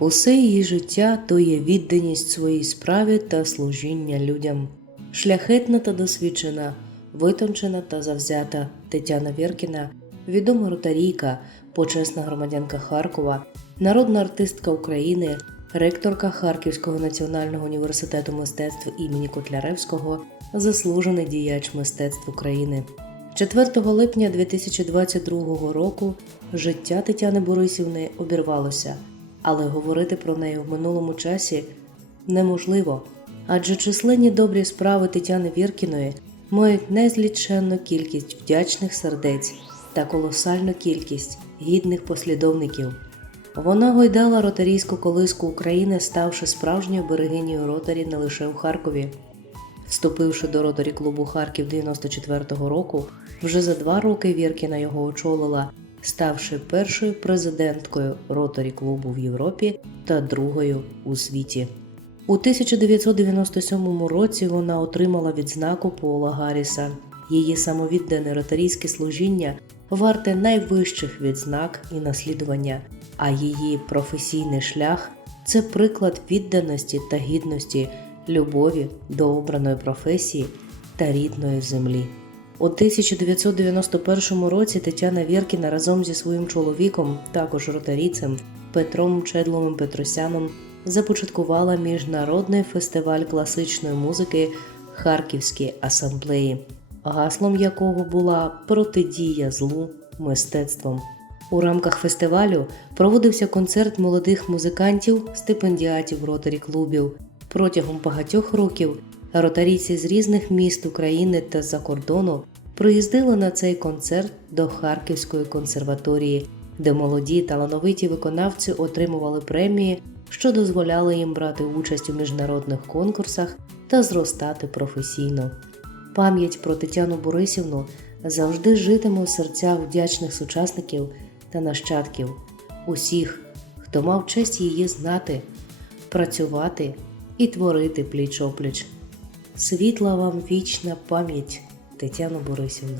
Усе її життя то є відданість своїй справі та служіння людям. Шляхетна та досвідчена, витончена та завзята Тетяна Віркіна, відома ротарійка, почесна громадянка Харкова, народна артистка України, ректорка Харківського національного університету мистецтв імені Котляревського, заслужений діяч мистецтв України. 4 липня 2022 року життя Тетяни Борисівни обірвалося, але говорити про неї в минулому часі неможливо, адже численні добрі справи Тетяни Віркіної мають незліченну кількість вдячних сердець та колосальну кількість гідних послідовників. Вона гойдала ротарійську колиску України, ставши справжньою берегинею ротарі не лише у Харкові. Вступивши до ротарі клубу Харків 94-го року, вже за два роки Віркіна його очолила, ставши першою президенткою ротарі клубу в Європі та другою у світі. У 1997 році вона отримала відзнаку Пола Гарріса. Її самовіддане ротарійське служіння варте найвищих відзнак і наслідування, а її професійний шлях це приклад відданості та гідності, любові до обраної професії та рідної землі. У 1991 році Тетяна Віркіна разом зі своїм чоловіком, також ротарійцем Петром Чедловим Петросяном, започаткувала міжнародний фестиваль класичної музики Харківські асамблеї, гаслом якого була протидія злу мистецтвом. У рамках фестивалю проводився концерт молодих музикантів, стипендіатів ротарі клубів. Протягом багатьох років ротарійці з різних міст України та з-за кордону приїздили на цей концерт до Харківської консерваторії, де молоді талановиті виконавці отримували премії, що дозволяли їм брати участь у міжнародних конкурсах та зростати професійно. Пам'ять про Тетяну Борисівну завжди житиме у серцях вдячних сучасників та нащадків, усіх, хто мав честь її знати, працювати і творити пліч опліч. Світла вам вічна пам'ять, Тетяно Борисівна.